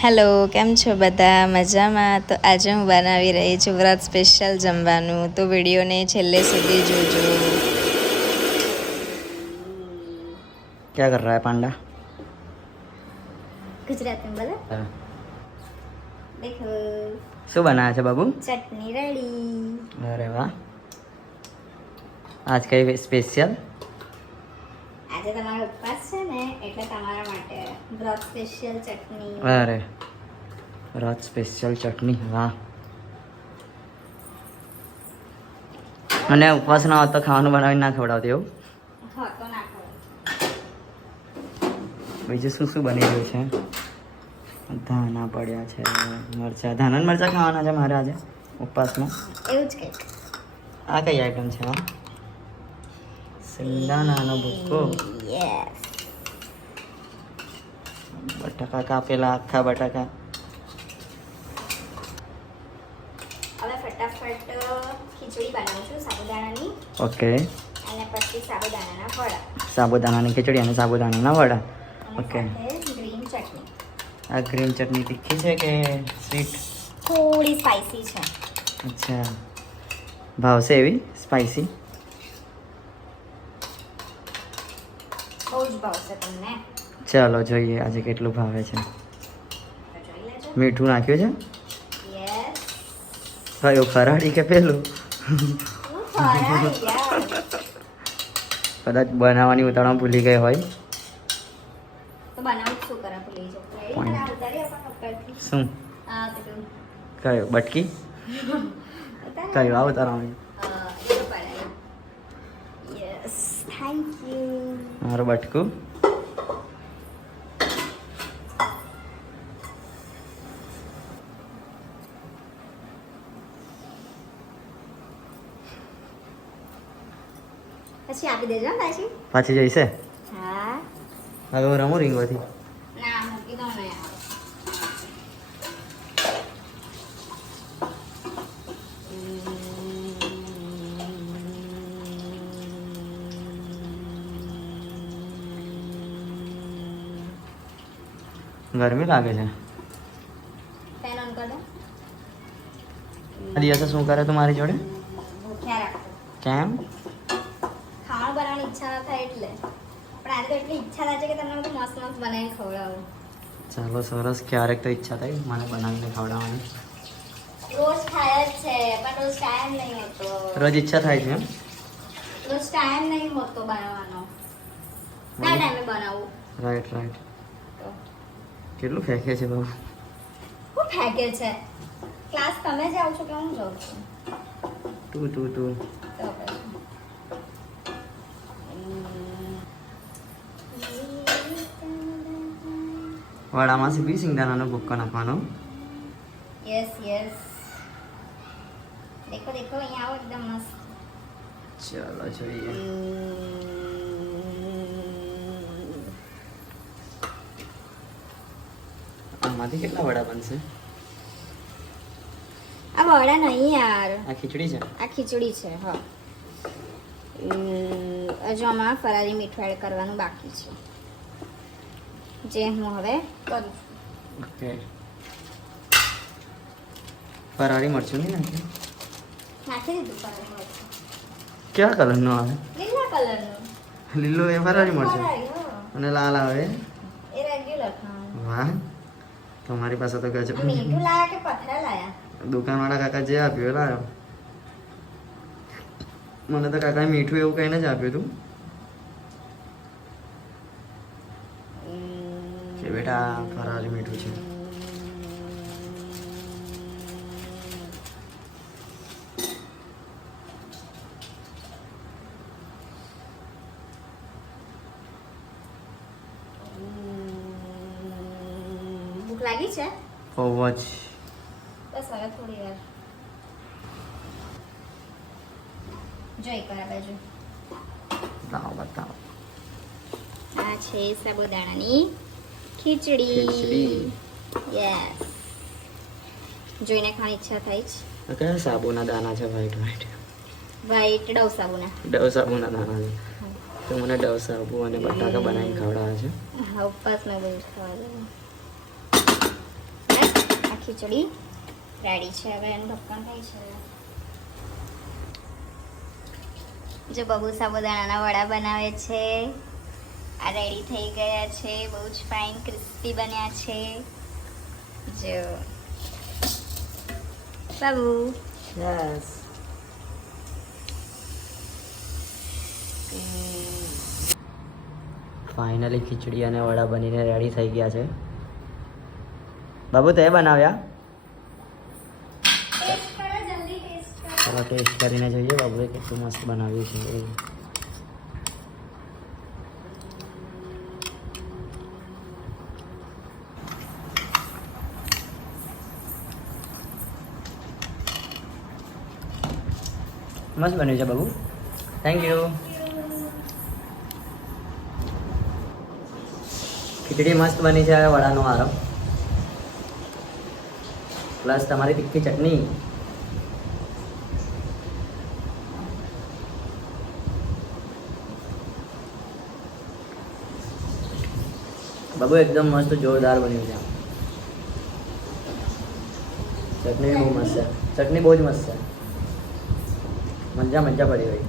Hello, કેમ છો બધા? મજામાં? તો આજે હું બનાવી રહી છું વ્રત સ્પેશિયલ જમવાનું, તો વિડીયોને છેલ્લે સુધી જોજો. क्या कर रहा है पांडा? ગુજરાતી બોલો. દેખો શું બનાવે છે બાબુ? ચટણી રેડી. અરે વાહ, આજ કઈ સ્પેશિયલ? આજે તમારો ઉપવાસ છે ને, એટલે તમારા માટે વ્રત સ્પેશિયલ ચટણી. અરે વ્રત સ્પેશિયલ ચટણી, વાહ. અને ઉપવાસ ના હોત તો ખાવાનું બનાવીને ના ખવડાવતી એવું? હા તો ના ખવાય. બીજું શું શું બની રહ્યું છે? ધાના પડ્યા છે, મરચા, ધાના ને મરચા ખાવાના છે મારે આજે ઉપવાસમાં. એવું જ કંઈક. આ કઈ આઈટમ છે? આ સિંગદાણાનો ભૂક્કો, યસ. બટાકા કાપેલા, આખા બટાકા. હવે ફટાફટ ખીચડી બનાવું છું સાબુદાણાની, ઓકે, અને પછી સાબુદાણાના વડા, સાબુદાણાની ખીચડી અને સાબુદાણાના વડા. અને ઓકે. સાથે ગ્રીન ચટણી. આ ગ્રીન ચટણી તીખી છે કે સ્વીટ? થોડી સ્પાઈસી છે. અચ્છા, ભાવશે એવી સ્પાઈસી? બહુ જ ભાવશે તમને. ચાલો જોઈએ આજે કેટલું ભાવે છે. તો જોઈ લેજો. મીઠું નાખ્યું છે? યસ. કયું, ખરાડી કે પેલું? હું ફરાળી યાર. કદાચ બનાવવાની ઉતાવળમાં ભૂલી ગઈ હોય. તો બનાવું જ શું કરા ભૂલી જાઉં. Ready Point. મને આ ઉતારી આપો ઉપરથી. શું આ પેલું કયું? બટકી? ઉતારી કયું આ ઉતારવાની? એ પડાય. Yes, thank you. મારું બટકું. પછી આપી દેજો હો પાછી. પાછી જઈશે? હા. હવે હું રમું રીંગોથી. ના મૂકી દો ને યાર. ગરમી લાગે છે. ફેન ઓન કર દો. આ દિવસે શું કરે તું મારી જોડે? ભૂખ્યા રાખો. કેમ? ખાવાનું બનાવવાની ઈચ્છા ના થાય એટલે. પણ આજે તો એટલી ઈચ્છા થાય છે કે તમને બધું મસ્ત મસ્ત બનાવીને ખવડાવું. ચાલો સરસ, ક્યારેક તો ઈચ્છા થઈ મને બનાવીને ખવડાવવાની. રોજ થાય જ છે, પણ રોજ ટાઈમ નહીં હોતો. રોજ ઈચ્છા થાય છે એમ? રોજ ટાઈમ નહીં હોતો બનાવવાનો. કયા ટાઈમે બનાવું? Right right. તો કેટલું ફેંકે છે બાબુ? હું ફેંકે છે? ક્લાસ તમે જાઓ છો કે હું જાઉં છું? તું તું તું તો પછી. વડામાં સીપી સિંગદાણાનો ભૂક્કો નાખવાનો. Yes yes. દેખો દેખો, અહીંયા આવો એકદમ મસ્ત. ચાલો જોઈએ. આમાંથી કેટલા વડા બનશે? આ વડા નહીં યાર, આ ખીચડી છે. આ ખીચડી છે. હા. હજુ આમાં ફરારી મીઠું એડ કરવાનું બાકી છે, જે હું હવે કરું છું. ઓકે. ફરારી મરચું નહીં નાખ્યું? નાખી દીધું ફરારી મરચું. કયા કલરનું આવે? લીલા કલરનું. લીલું એ ફરારી મરચું ફરારી, હા. અને લાલ આવે? એ રેગ્યુલર ખાવાનું. વાહ, તમારી પાસે તો ગજબ. મીઠું લાયા કે પથરા લાયા? દુકાનવાળા કાકા જે આપ્યું એ લાવ્યો. મને તો કાકાએ મીઠું એવું કહીને જ આપ્યું હતું કે બેટા ફરારી મીઠું છે. ભૂખ લાગી છે? બહુ જ. બસ હવે થોડી વાર જોઈ કર આ બાજુ. બતાવો બતાવો. આ છે સાબુદાણાની ખીચડી. ખીચડી. યસ. જોઈને ખાવાની ઈચ્છા થાય છે. આ કયા સાબુના દાના છે? White white. વ્હાઈટ ડવ સાબુના. ડવ સાબુના દાના છે. તો મને ડવ સાબુ અને બટાકા બનાવીને ખવડાવે છે. હા, ઉપવાસમાં બધું ખાવા ખીચડી રેડી છે. હવે એનું ઢક્કણ થાય છે. જો બબુ સાબુદાણાના વડા બનાવે છે. આ રેડી થઈ ગયા છે. બહુ જ ફાઇન ક્રિસ્પી બન્યા છે. જો બાબુ યસ. ફાઇનલી ખીચડી અને વડા બનીને રેડી થઈ ગયા છે. બાબુ તે બનાવ્યા? ચાલો ટેસ્ટ કરીને જોઈએ બાબુએ કેટલું મસ્ત બનાવ્યું છે એ. મસ્ત બન્યું છે બાબુ. Thank you. ખીચડી મસ્ત બની છે. હવે વડાનો વારો. પ્લસ તમારી તીખી ચટણી. બાબુ એકદમ મસ્ત જોરદાર બન્યું છે. ચટણી બહુ મસ્ત છે. ચટણી બહુ જ મસ્ત છે. મજા પડી ગઈ.